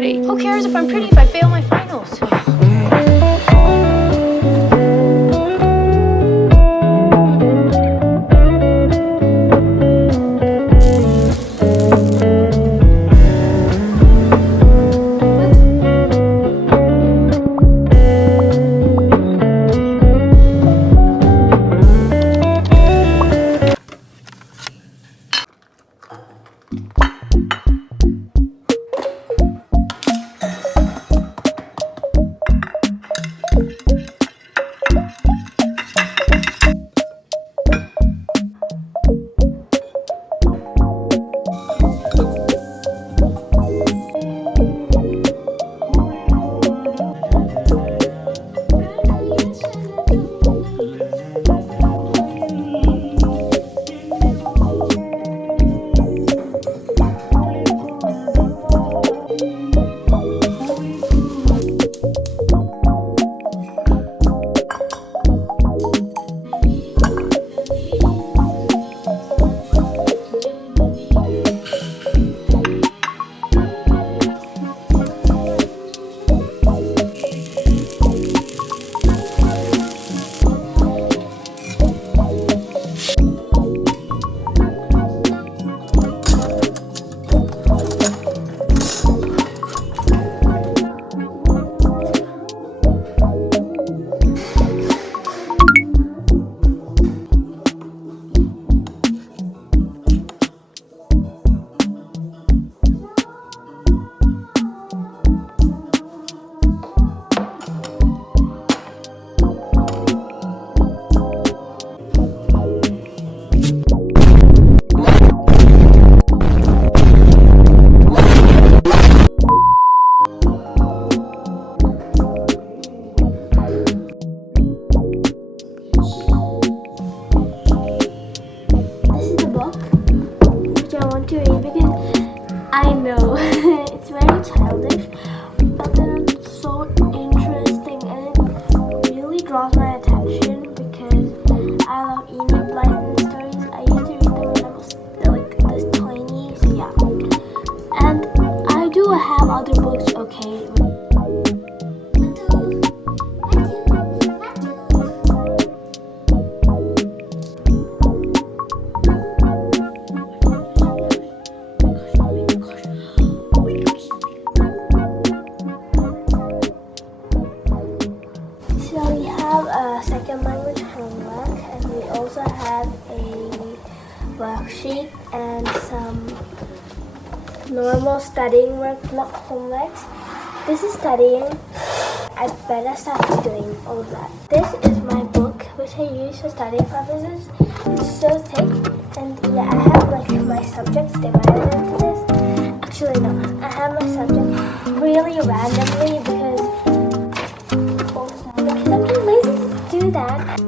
pretty. Who cares if I'm pretty if I fail my finals? I know it's very childish, but then it's so interesting and it really draws my attention because I love Enid Blyton stories. I used to read them when I was like this tiny, so yeah. And I do have other books, okay. So we have a second language homework, and we also have a worksheet and some normal studying work, not homeworks. This is studying. I better start doing all of that. This is my book, which I use for studying purposes. It's so thick, and yeah, I have like my subjects divided into this. Actually, no, I have my subjects really randomly because I'm too lazy to do that.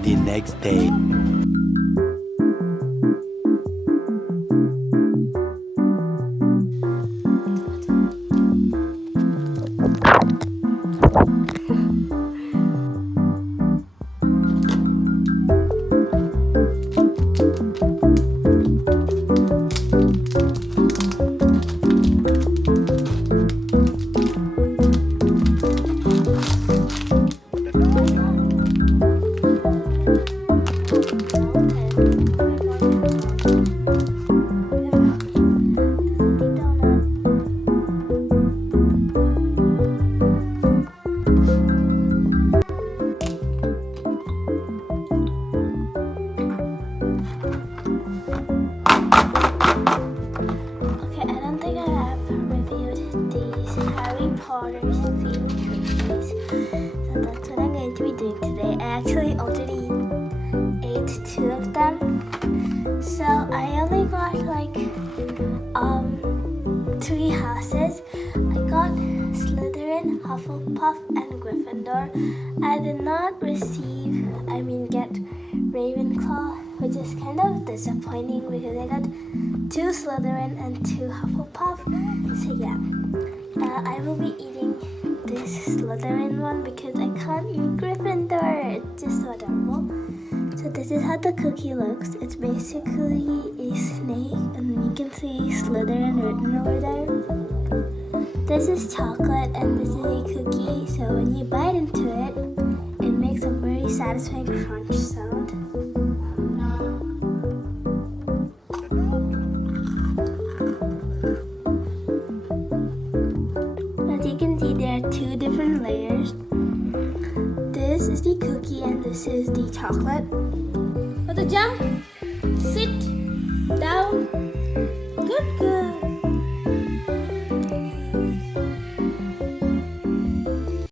The next day. So that's what I'm going to be doing today. I actually already ate 2 of them. So I only got like 3 houses. I got Slytherin, Hufflepuff, and Gryffindor. I did not get Ravenclaw, which is kind of disappointing because I got 2 Slytherin and 2 Hufflepuff. So yeah, I will be eating this Slytherin one because I can't eat Gryffindor. It's just so adorable. So this is how the cookie looks. It's basically a snake, and you can see Slytherin written over there. This is chocolate, and this is a cookie. So when you bite into it, it makes a very satisfying crunch sound. As you can see, there are 2 different layers. This is the cookie and this is the chocolate. Jump, sit.